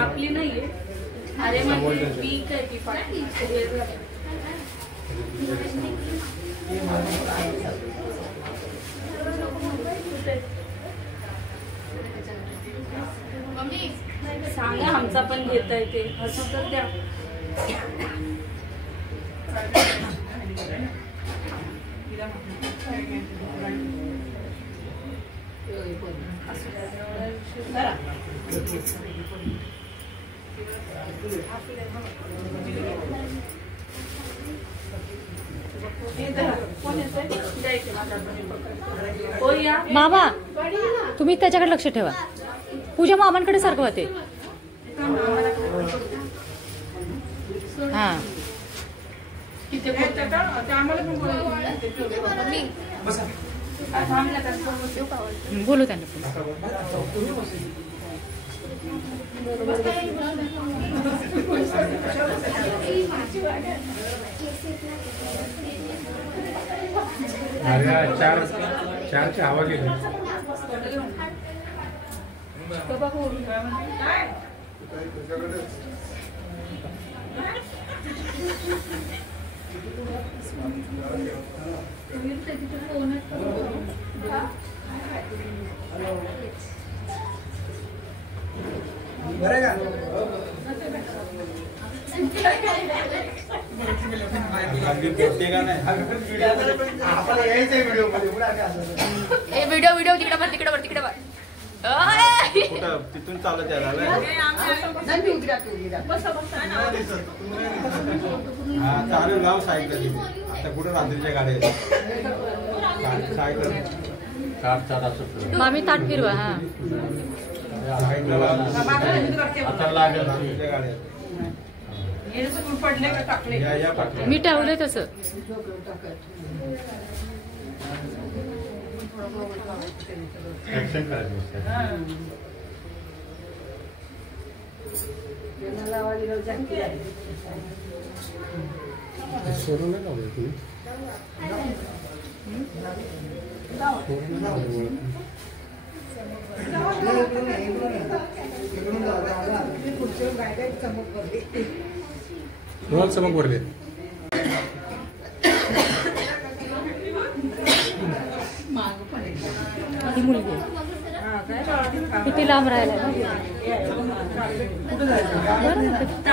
आपली नाहीये. अरे म्हणजे पीक आहे ती पाठी. सांगा आमचा पण घेता येते असं तर द्या. मामा तुम्ही त्याच्याकडे लक्ष ठेवा. पूजा मामांकडे सारखं होते. हा बोलू त्यांना. चारची हवा गेली. बरं का व्हिडिओ तिकडे तिथून चालत यायला चालू लाव सायकल. आता कुठं रात्रीच्या गाड्या सायकल मामी ताट फिरवा. हा मी ठेवलंय तसं. सोडून नाही लावलं तुम्ही. चमक भरली. ही मुलगी किती लांब राहिला.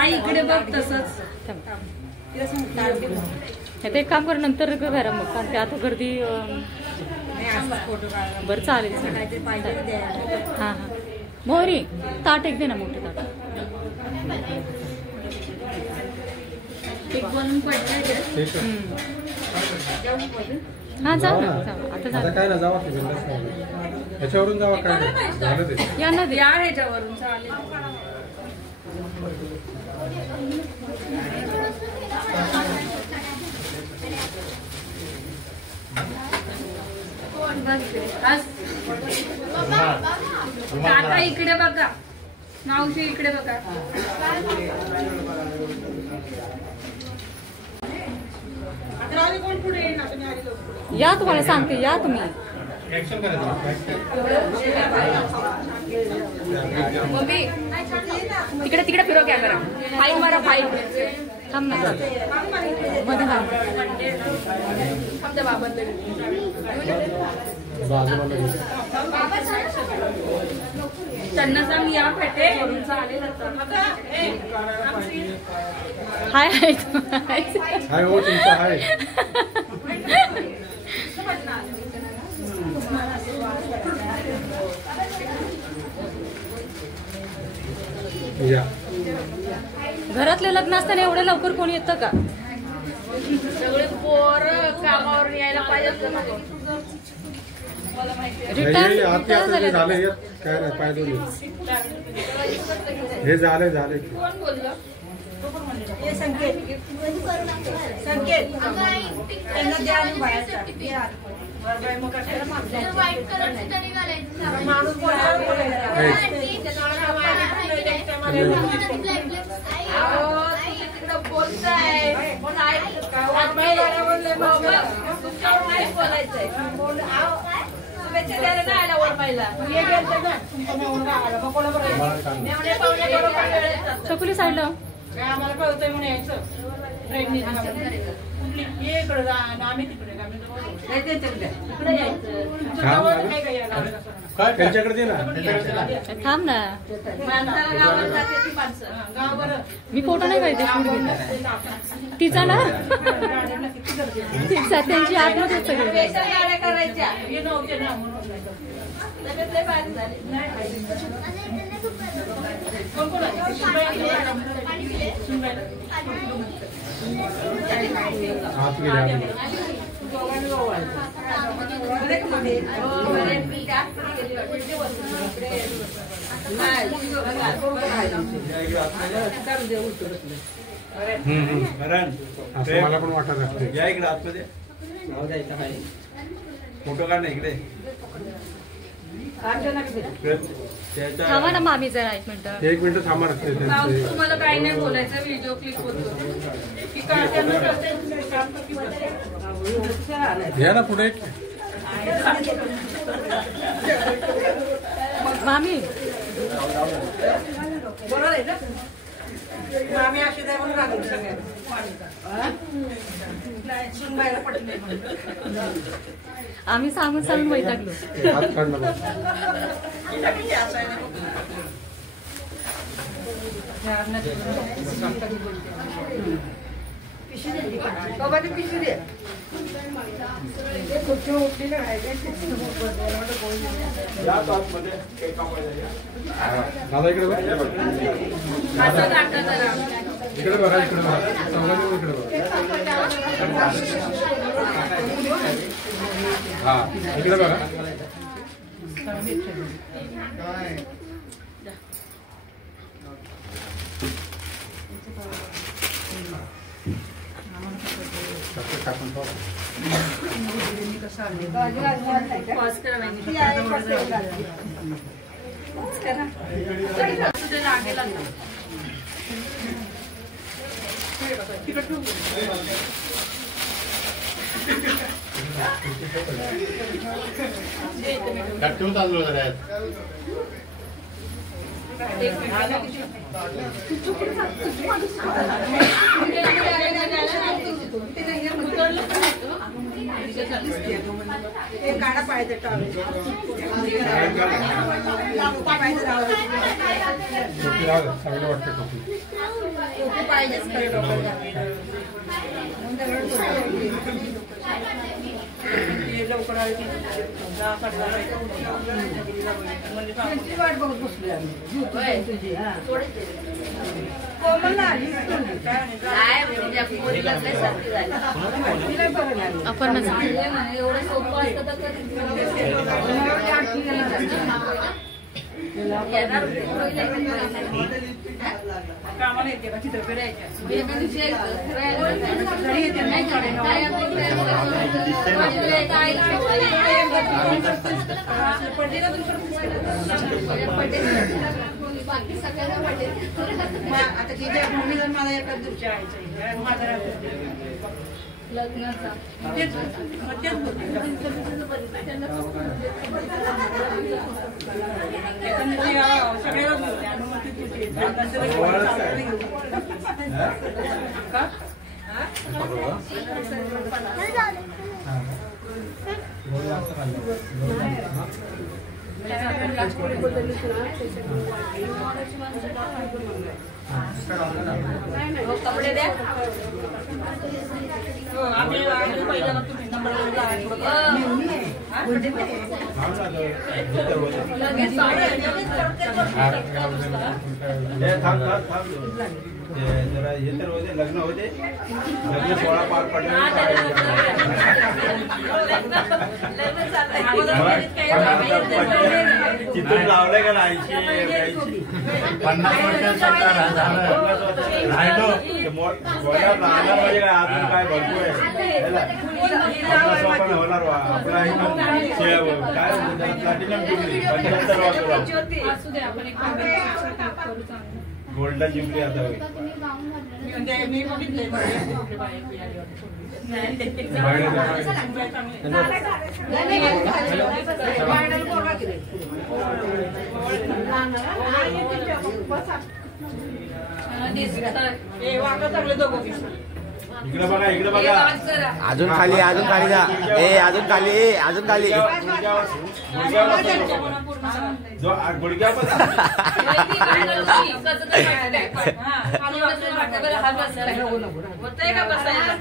इकडे बघ तसंच. ते एक काम कर नंतर करा मग कारण ते आता गर्दी. बरं चालेल. हां हां मोहरी ताट एक दे ना मोठं ताट. हां जाऊ ना आता काय ना जावा ह्याच्यावरून जावा. काय या ना या ह्याच्यावरून चालेल. काका इकडे बघा, मावशी इकडे बघा. या तुम्हाला सांगते, या तुम्ही. ऍक्शन करायचं. तिकडे तिकडे फिरव कॅमेरा. फाईन मारा, फाईन. थांब ना, मध्ये थांब. आमच्या बाबांना त्यांना सांग या पेटे. हाय हाय हाय हो तुमचा हाय. या घरातले लग्न असताना एवढं लवकर कोणी येतं का? सगळे पोर कामावर यायला पाहिजे. रिटायर झाले काय नाही पाहिजे. हे झाले कोण बोललं? संकेत त्यांना द्या आणि बाहेरचा व्हाईट कलरची तरी घालायची. माणूस बोलताय बोलायचंय. शुभेच्छा द्यायला नाही आला वर पहिला. चकुली साईडला. काय आम्हाला कळतंय म्हणून यायचं. इकडे जा आम्ही तिकडे काय त्यांच्याकडे दे ना. थांब ना, माणसाला गावाला जाते ती माणसं. गाव बरं मी फोटो नाही काढते. शूट घेते तिचा ना. तिचा त्यांची आत्महत्या सगळी. स्पेशल गाड्या करायच्या. हे नव्हते ना म्हणून त्याच्यातले भारी झाले. कोण कोण आत गेल्या. असं मला पण वाटत असते. या इकडे आतमध्ये फोटो काढ ना इकडे. थांबा ना मामी जरा 1 मिनिट. 1 मिनिट थांबा असते मावशी, तुम्हाला काही नाही बोलायचं. व्हिडिओ क्लिप होतो. घ्या ना पुढे. मामी बरोबर आहे ना. आम्ही अशी द्या म्हणून राहिलो सगळ्यांना. सुनबाईला पटले म्हणून आम्ही सांगून सांगून वैतागलो. हात काढणं बघ. बाबा ते पिशवी दे. दादा इकडे बघ. असं काढता जरा. इकडे बघा, इकडे बघा. चौघांनी इकडे बघा. हा इकडे बघा. टाकून पाहू. पॉज करा वहिनी. पॉज करा. तुझे लागेल आता. ठेवून चाललो जरा. गाडा पाहिजे सगळं वाटतं टोपी. पाहिजेच लवकर वाट बघत बसलोय आम्ही. तुझी कोमलला आली काय म्हणजे पोरीला लय सर्दी झाली. आपण एवढं सोपं असतं तर येणार. कामाला येते का चित्रकडे यायच्या एका दिवशी यायचं, फिरायला जायचं. घरी येते नाही काय आपण फिरायला जायचं. पडले ना बाकी सगळ्यांना पटेल. आता तिच्या मम्मी जर मला एकाच दिवशी यायचं माझा लग्नाचा तेच बोलते सगळ्याला बोलते अनुमती तुझी का कपडे द्या. आम्ही पहिला तुम्ही नंबर लगेच जरा हे तर होते लग्न होते लग्न सोहळा पार चित्र लावलंय का नाही 50 वर्षाचा राहिलो राहणार म्हणजे काय अजून काय भरपूर आहे होणार आपला काय प्लॅटिनम जुबली 75 वर्ष असू दे, आपण एक करू चांगलं. गोल्डन जुबली आता होईल. मी बघितलंय वाटत चांगले दोघं इकडे बघा इकडे बघा अजून खाली जा अजून खाली गुडघ्यापासून होतंय का बसायला.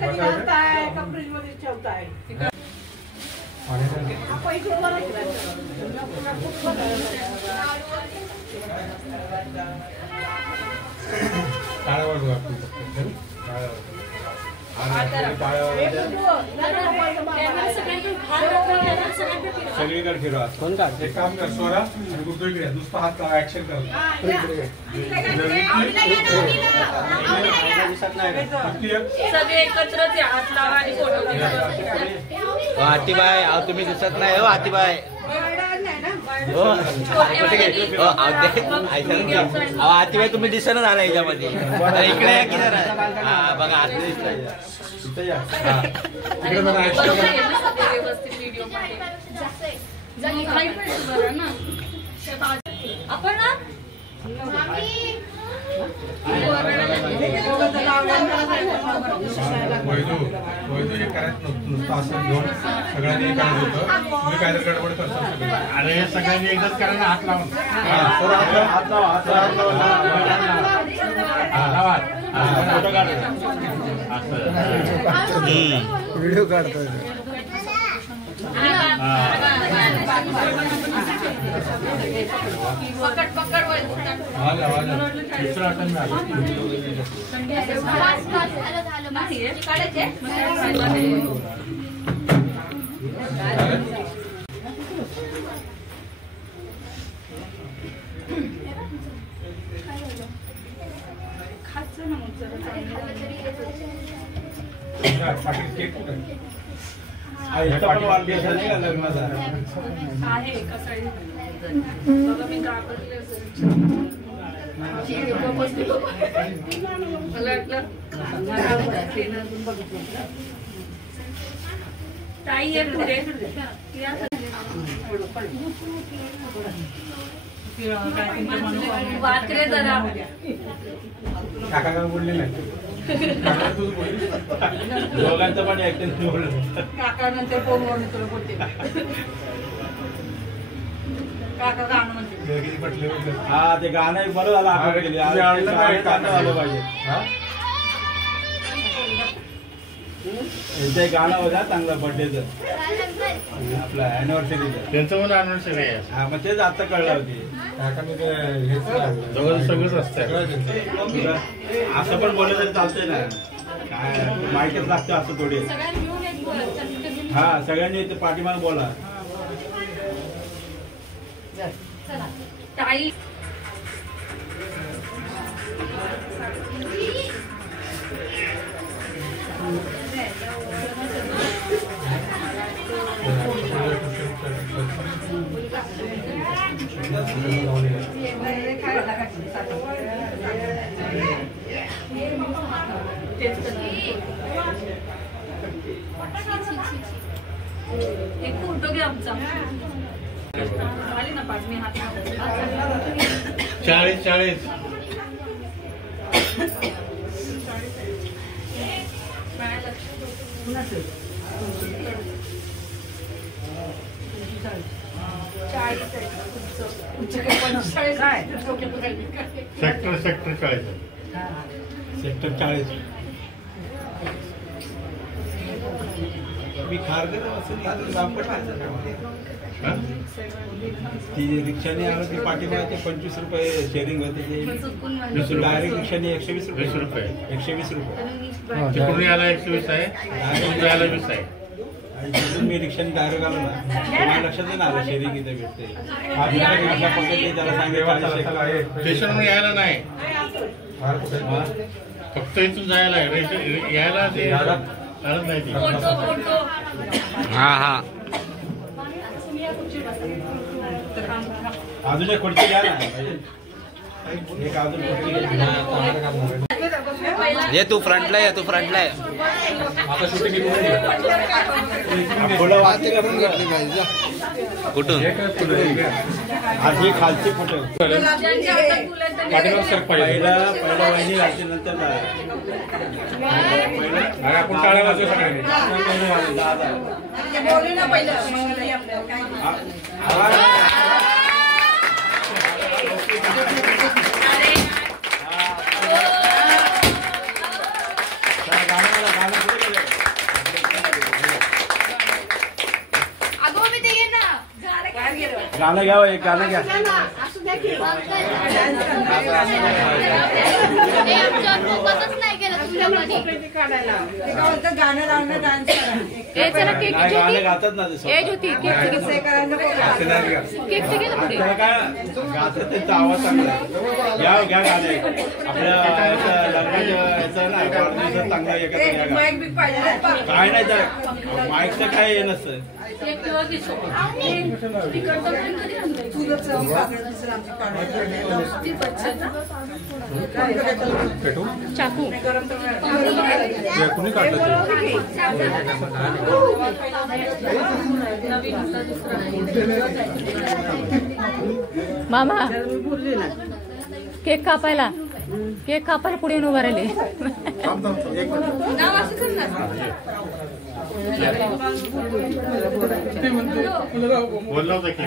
फ्रीजमध्ये ठेवताय सगळीकडे फिरवा. कोण का एक काम कर स्वरा आणि गुड्डू इकडे नुसतं हात ऍक्शन कर सगळे एकत्रच या, हात लावा आणि फोटो घ्या. हातीबाई अहो तुम्ही दिसत नाही हो हातीबाई हो हातीबाई तुम्ही दिसत झाला याच्यामध्ये इकडे या की जरा हा बघा हात दिसत इकडे बघा ऍक्शन कर व्यवस्थित व्हिडिओ आपण ना वैदू हे करायचं नव्हतं नुसतं असं घेऊन सगळ्यांनी हे करायचं होतं तुम्ही काय तर गडबड करता अरे हे सगळ्यांनी एकदाच करायला हात लावून हात लावा फोटो व्हिडिओ काढतोय पकड पकड दुसरा आठवण काढायचे. केक कुठे वाढदिवस आहे का लग्नाचा आहे कसाळी बघा मी कापडले मला वाटलं ताई एक पुढे वाकरे जरा काका काय बोलले नाही दोघांचं पण ऍक्टिंग बोललं काका नंतर फोनवर तुला बोलते काका गाणं म्हणते पटले हा ते गाणं बरं झालं आठवण केली झालं पाहिजे यांचं एक गाणं होतं चांगलं बर्थडेचं आपलं अॅनिव्हर्सरीचं त्यांचं पण अॅनिव्हर्सरी आहे हा मग तेच आता कळलं होती सगळंच असतं असं पण बोललं तरी चालतंय ना काय माहितीच लागतं असं थोडी हा सगळ्यांनी ते पाठीमागे बोला ताई एक फोटो घे आमचा ना 5 मी हात 40 सेक्टर 40 मी खारघर ती रिक्षाने आलं ती पाठीमागे 25 रुपये शेअरिंग होते ते डायरेक्ट रिक्षाने 120 रुपये 120 रुपये तिकडून यायला 120 आहे तिकडून यायला 20 आहे आणि तिथून मी रिक्षाने डायरेक्ट आलो ना मला लक्षात नाही आलं शेअरिंग इथे भेटते त्याला सांगितलं स्टेशनवर यायला नाही फक्त इथून जायला आहे यायला ते चालत नाही ती फोटो हा हा अजून एक खुर्ची घ्या ना एक अजून खुर्ची ये तू फ्रंटला ये तू फ्रंटला आहे कुठून आधी खालची फोटो पाठीमाग सर पहिला वहिनी लागते नंतर आपण टाळ्या वाजवू सगळ्यांनी बोलू ना पहिलं गाणं घ्यावं एक गाणं घ्या फोकसच नाही केलं तुमच्यामध्ये गाणं लावणं डान्स करा ए चला केक नाही, गाणं गातात ना ते ए ज्योती केक केक घे ना पुढे त्याला काय गातात त्यांचा आवाज चांगला आहे. घ्या गाणे आपल्या लग्नाच्या याचं ना वाढदिवसात चांगला एकत्र घ्या गाणं. माईक बी पाहिजे काय नाही तर माईकचं काय हे नसतं एक किंवा घेतो तिकडचं पण कधी आणलंय? तुझं चव पागल दिसेल आमची काढायची ती बच्चन ना? चाकू कुणी काढलं नवीन होता दुसरा मामा केक कापायला पुढे येऊन उभा राहिले बोलला होता की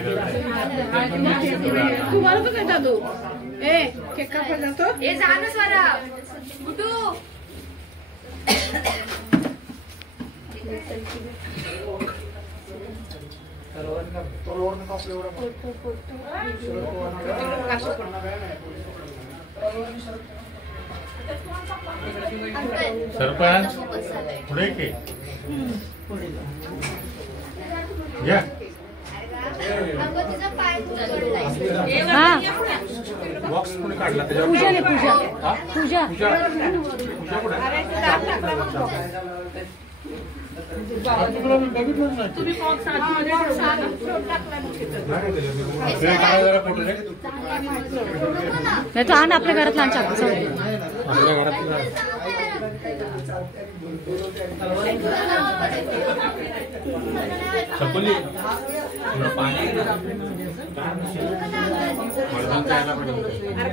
तुम्हाला पण काय जातो ए केक कापायला जातो ए जाणं स्वरा बुटू सरपंच पुढे की या अगं तिचा पाय तुटलाय हा बॉक्स कुणी काढला पूजा घे पूजा तुम्ही बॉक्स आतमध्ये नाही तो आण आपल्या घरात लहान चाकू आपल्या घरात छकुली पाणी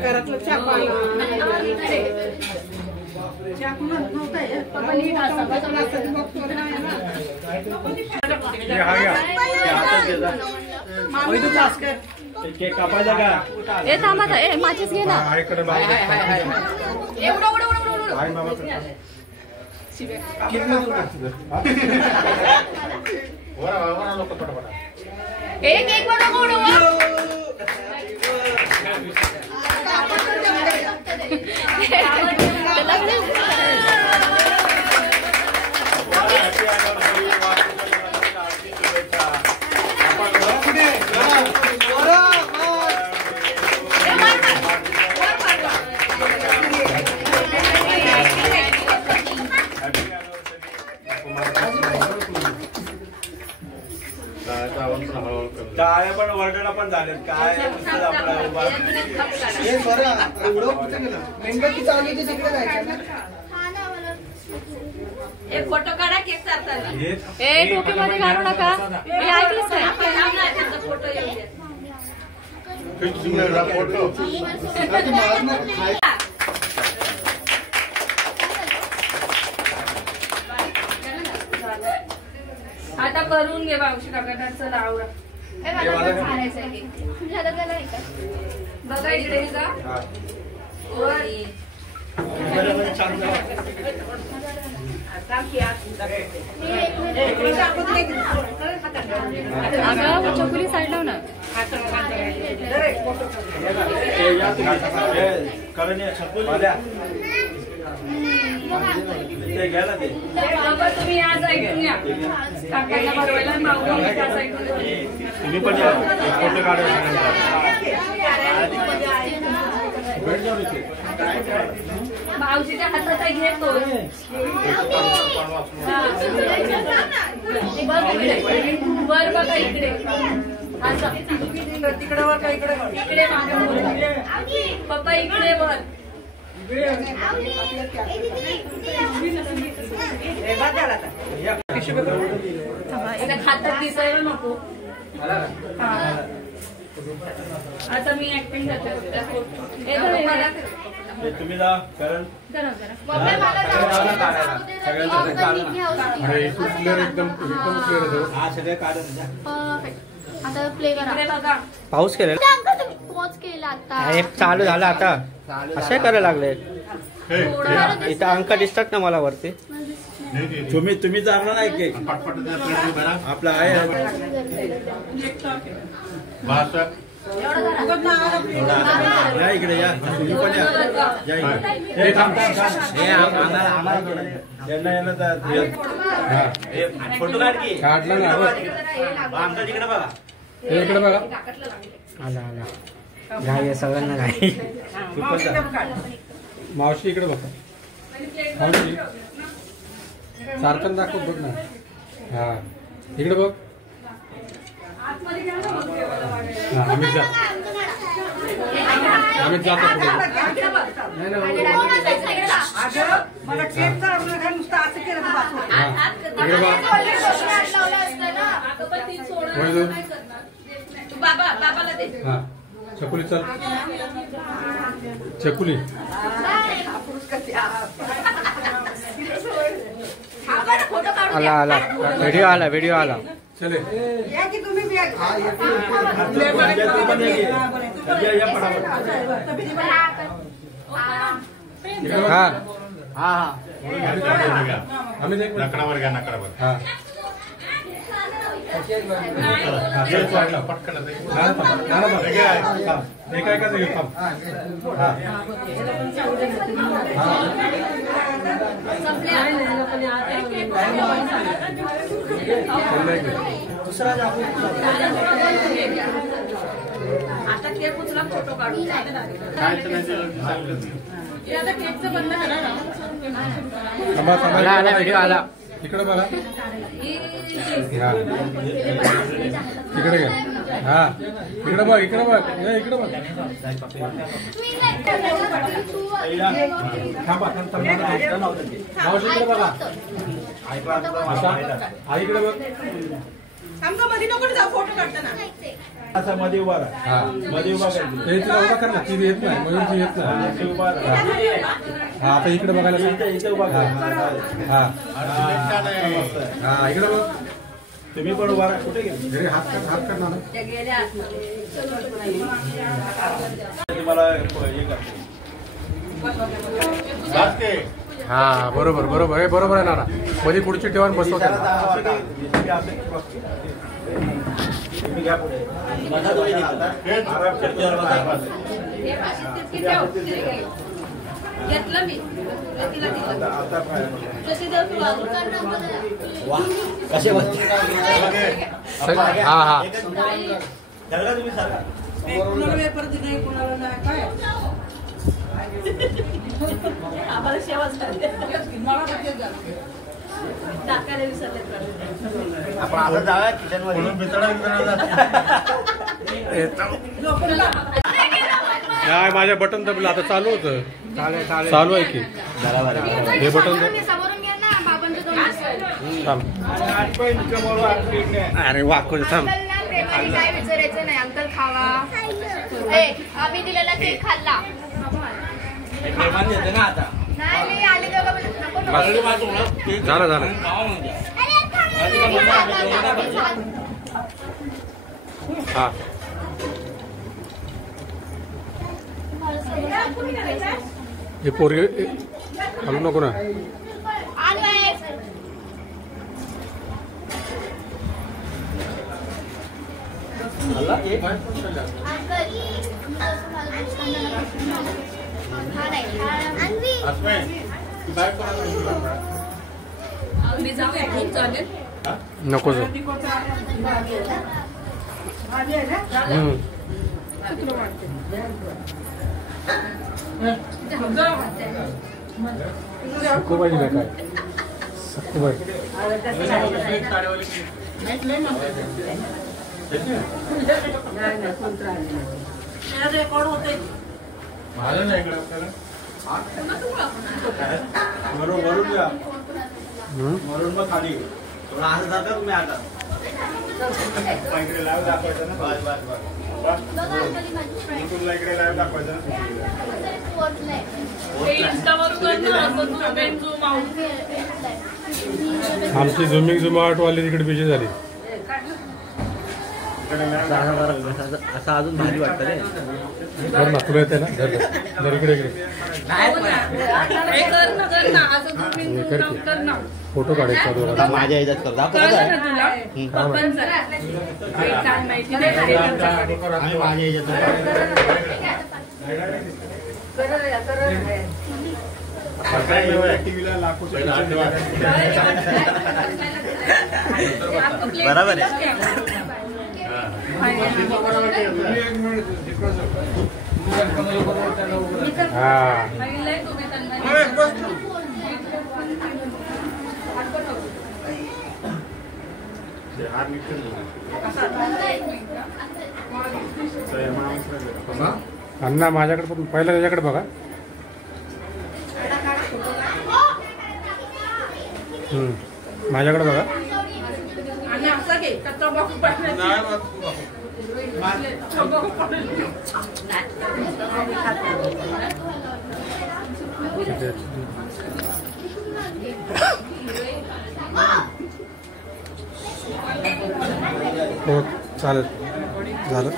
घरातलं चाकू चाकू नव्हता नीट असा केक कापायचा का ए थांबा ए माचीस घे ना आईकडे आई बाबा वर लोक पटापटा एक एक बनव मर्डर पण झाले काय नुसतं आपलं हे बरं एवढं कुठं गेलं मेणबत्ती चालू होती तिकडे जायचं ना. एक फोटो काढा केक चालताना. ए टोपीमध्ये घालू नका. हे ऐकलंच काय? त्यांचा फोटो येऊ दे. आता करून घे मावशी काकांचं आवडा. बघा इकडे का अगं चकुली साईड लाव ना. तुम्ही आज ऐकून घ्या. काकांना बघायला माऊली त्या साईडून तुम्ही पण फोटो काढायला मावशीच्या हातात घेतो. वर बघा इकडे तिकडे वर का इकडे वर? इकडे पप्पा इकडे वर. हातात दिसायला नको. आता मी ऍक्टिंग करते. तुम्ही जा कारण आता प्ले करा. पाऊस केला पॉज केला आता. एक चालू झाला आता असे करायला लागले. इथं अंक दिसतात ना मला वरती. तुम्ही चालणार नाही की आपला आहे या इकडे या तुम्ही पण फोटो काढला ना आमचा तिकडे बघा. इकडे बघा. आला आला घाई सगळ्यांना घाई. मावशी इकडे बघा. मावशी सारखं दाखव बघ ना. हा इकडे बघ. हा आम्ही जातो पुढे. मला केक चालवलं काय नुसतं असं केलं तर बस होतं. इकडे बघ. बाबाला दे. हा चकुली चल. चकुली आला आला व्हिडिओ आला. चले या की तुम्ही बी या की. हा आम्ही नकडावर घ्या नकडावर. हा आता केक उचला फोटो काढून. केकचं बंद करा ना. आला व्हिडिओ आला. इकडे बघा. तिकडे घ्या. हा इकडे बघ. इकडे बघ. इकडे बघ. मावशी इकडे बघा. आईकडे बघ. आमचा मध्ये नको जाऊ फोटो काढताना. असा मध्ये उभा राहा. हा मध्ये उभा करा. तिला उभा कर ना. ती येत नाही मयूरची येत नाही. उभा राहा. हा आता इकडे बघायला सांग. इथे उभा करा. हा हा इकडे बघ. तुम्ही पण उभा राहा. कुठे गेले हात कर ना. तुम्हाला हे करते. हा बरोबर हे बरोबर आहे ना. मध्ये पुढची ठेवून बसवत. तुम्ही घ्या पुढे. घेतलं मी. कसे हा हा तुम्ही सांगा. कुणाला वेपर दिले कुणाला नाही काय. आम्हाला शेवाच मला बघते जा. टाकायला विसरले. आपण आता जाऊया किचन मध्ये. काय माझ्या बटन दाबलं आता चालू होतं. चालू आहे की हे बटन थांब. अरे वाकून थांब. काय विचारायचं नाही. अंकल खावा. आम्ही दिलेला केक खाल्ला. नाही मी आले तेव्हा नको. झालं झालं. हा हे पोरगे हलू नको ना. नको सर. सखूबाई काय सखूबाई रेकॉर्ड होते. वरून मग खाली थोडा असं जाता तुम्ही आता इकडे लाईव्ह दाखवायचं ना. युट्यूबला इकडे लाईव्ह दाखवायचं ना. आमची झुमिंग झुमाट वाली तिकडे बिजी झाली. असं अजून भारी वाटतं रे. धर ना तुला येते ना. धर इकडे इकडे फोटो काढायचा. माझ्या ह्याच्यात कर दाखव माझ्या टीव्हीला लाखो बरोबर आहे. अण्णा माझ्याकडे पण पहिला त्याच्याकडे बघा. माझ्याकडे बघा. हो चालेल झालं.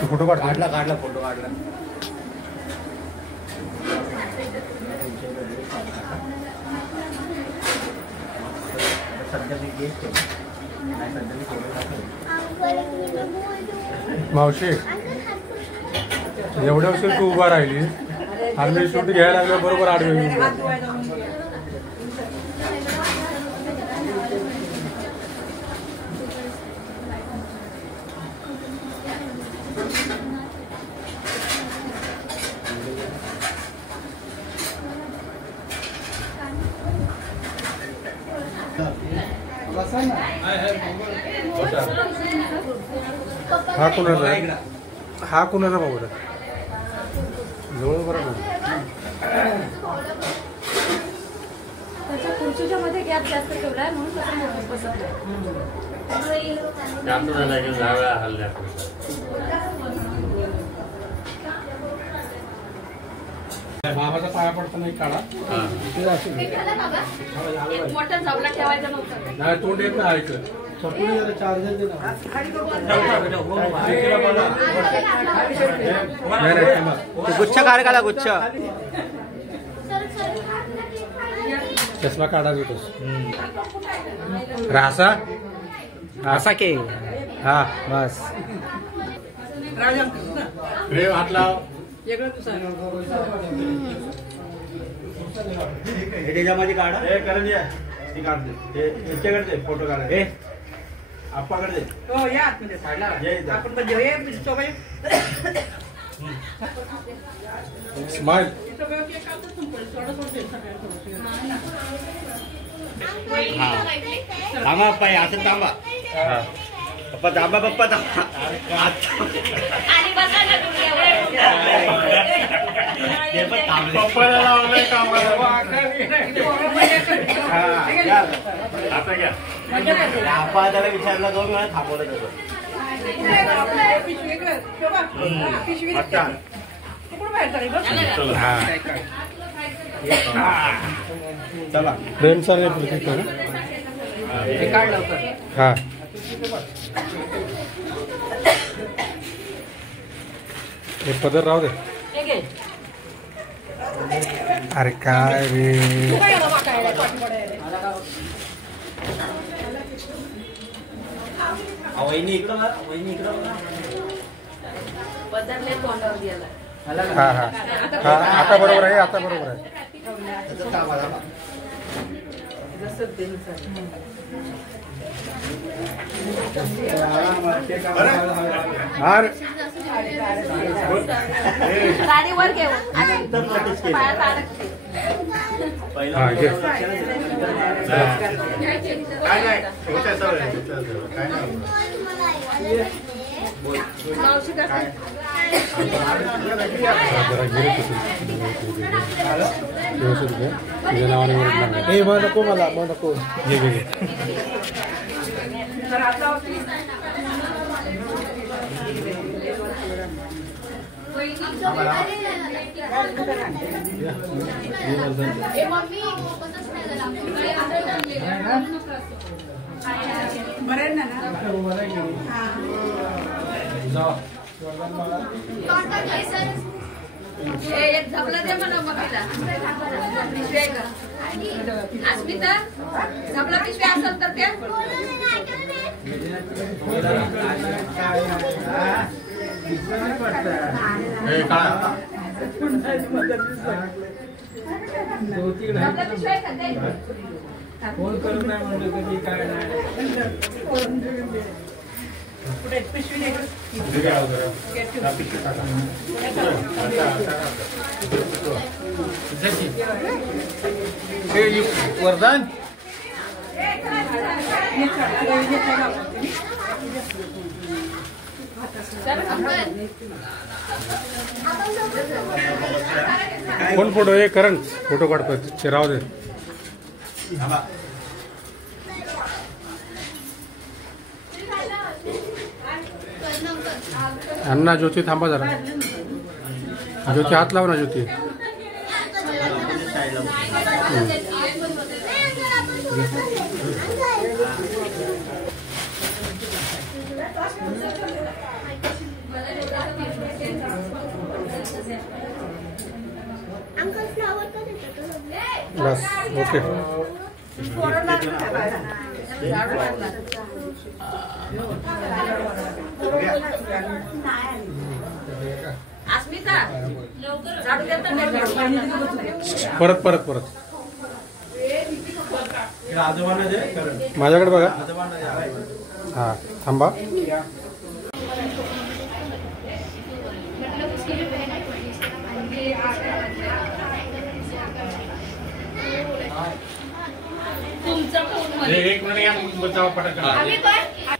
तू फोटो काढला फोटो काढला. मावशी एवढ्या वर्षी तू उभा राहिली आणि मी शूट घ्यायला लागलो बरोबर आडवे. हा कुणाचा हा कुणाचा मोबाईल जवळ बरोबर. त्याच्या खुर्चीच्या मध्ये गॅप जास्त ठेवलाय म्हणून त्याचा बसत बाबाचा पाया पडताना एक काढा. मोठा झावला ठेवायचा नव्हता. नाही तोंड येत नाही ऐकत. चार्जर दे गुच्छ काढ काढा गुच्छ. चष्मा काढा देतोस. रासा असा के हा बस. हात लाव. त्याच्यामध्ये काढा. ती काढते ते याच्याकडे दे फोटो काढायला हे आप्पाकडे दे हो या आतमध्ये आपण पण जेवूया सोबत स्माइल थांबा पप्पा असं थांबा पप्पा थांबा पप्पा थांबा आणि बसा ना तुम्ही ते पण थांबले पप्पाला लावलंय कामाला आता घ्या आप्पा त्याला विचारला 2 वेळा थांबवलं त्याचं चला फ्रेंड सर हा हे पदर राहू दे अरे काय रे वहिनी इकडं वहिनी इकडं बदलले तोंडावर गेला हा हा हा आता बरोबर आहे आता बरोबर आहे गाडीवर घेऊ पायात अडकते हा घे मावशी करते जरा गिरे व्यवस्थित घे तुझ्या नावाने ए मग नको मला मग नको घे घे घे बरं ना एक झपला दे म्हणा मग तिला पिशवी आहे का अस्मिता झपला पिशवी असेल तर ते झपला पिशवी आहे का ते फोन करून नाही म्हणलं कधी काय नाही कुठे पिशवी नाही वरदान कोण फोटो हे करण फोटो काढतोय ते राहू दे अण्णा ज्योती थांबा जरा ज्योती हात लाव ना ज्योती बस ओके अस्मिता झाडू देता नाही परत परत परत आजोबांना दे करण माझ्याकडे बघा आजोबांना दे हा थांबा तुमचा फोन मध्ये एक मिनिट या बचाव पटकन आम्ही पण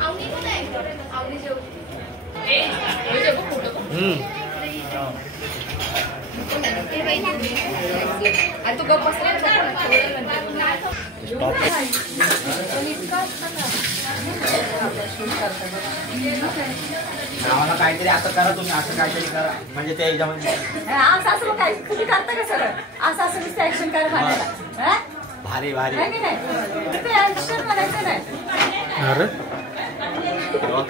आवनी पण आहे आवनी जेवण आणि तू गप्प बसला आम्हाला काहीतरी असं करा तुम्ही असं काहीतरी करा म्हणजे त्या ह्याच्यामध्ये असं असं काय तुम्ही करता का सगळं असं असं नुसतं ऍक्शन करा म्हणायला भारी भारी ते ऍक्शन म्हणायचं नाही अरे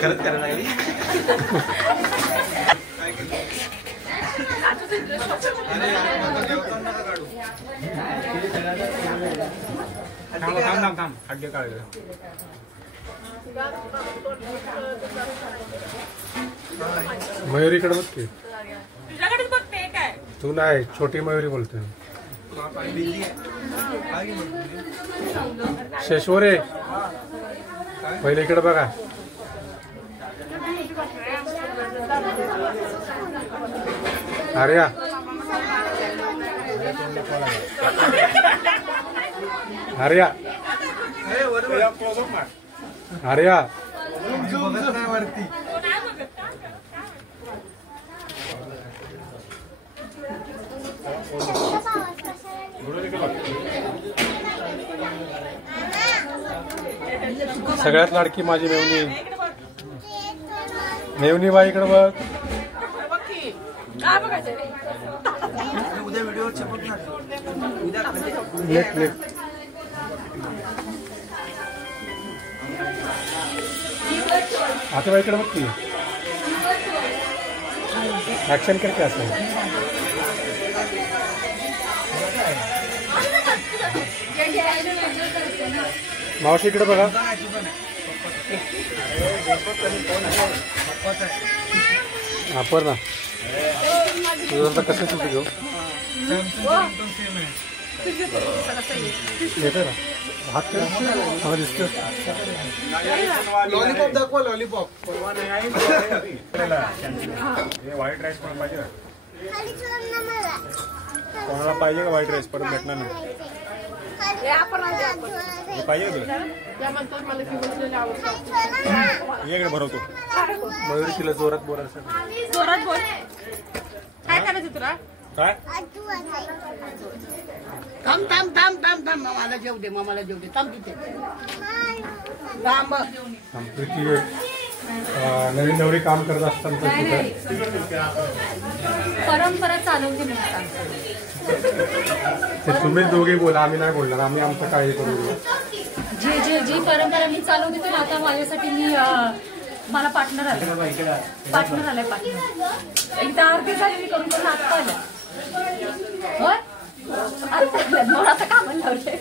खरंच करायला लागली थांब थांब थांब थांब खड्डे काढले मयुरीकडे बघ की. तुझ्याकडेच बघते काय तू नाही, छोटी मयुरी बोलतोय. शेश्वरे पहिले इकडे बघा. आर्या आर्या आर्या सगळ्यात लाडकी माझी मेवणी. मेवणी बाई इकडे बघ. काय बघायचं उद्या व्हिडिओ चिपकणार. Late late. आता बाई इकडे बघ की. ऍक्शन करते असं. मावशी इकडे बघा. आपण ना तुझं कसं सुटू घेऊ येते ना हात कर. मला दिसतं. लॉलीपॉप दाखवा. लॉलीपॉप व्हाईट राईस पण पाहिजे. कोणाला पाहिजे का व्हाईट राईस? परत भेटणार नाही. पाहिजे इकडे भरवतो. मयुरी तिला जोरात बोलायचं. जोरात बोल. काय करायचं तुला? काय थांब थांब थांब थांब थांब मामाला जेव दे. मामाला जेव दे. थांब तिथे थांब. प्रीती नवीन नवरी काम करत असताना परंपरा चालवते मी सांगते. ते तुम्ही दोघे बोला, आम्ही नाही बोलणार. आम्ही आमचं काळजी करू. जी परंपरा मी चालवते तर आता माझ्यासाठी मी मला पार्टनर आलाय. पार्टनर एकदा आरती झाली मी करून करून आता आलं. होय आता आता कामाला लावले.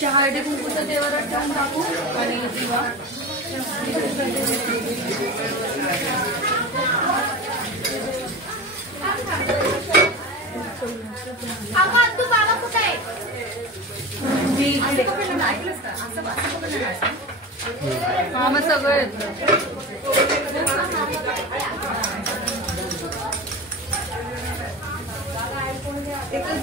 चहा हळदी कुंकूचं देवाला ठेवून टाकू आणि दिवा. तू बाबा कुठे आहे? ऐकलंस का? असं मग सगळं येतं. एकच